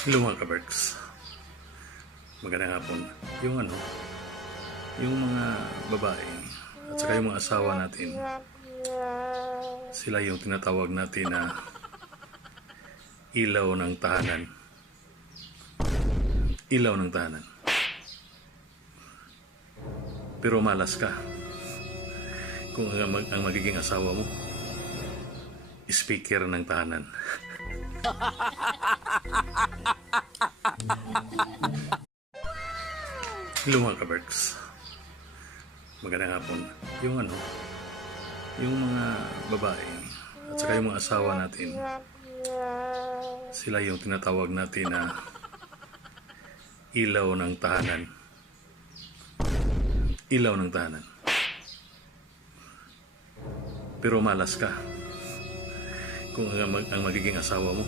Hello mga kaberks. Magandang hapon. Yung mga babae at saka yung mga asawa natin, sila yung tinatawag natin na ilaw ng tahanan. Ilaw ng tahanan. Pero malas ka kung ang magiging asawa mo, speaker ng tahanan. Hello mga kaberks. Magandang hapon. Yung mga babae at saka yung mga asawa natin, sila yung tinatawag natin na ilaw ng tahanan. Ilaw ng tahanan. Pero malas ka kung ang magiging asawa mo,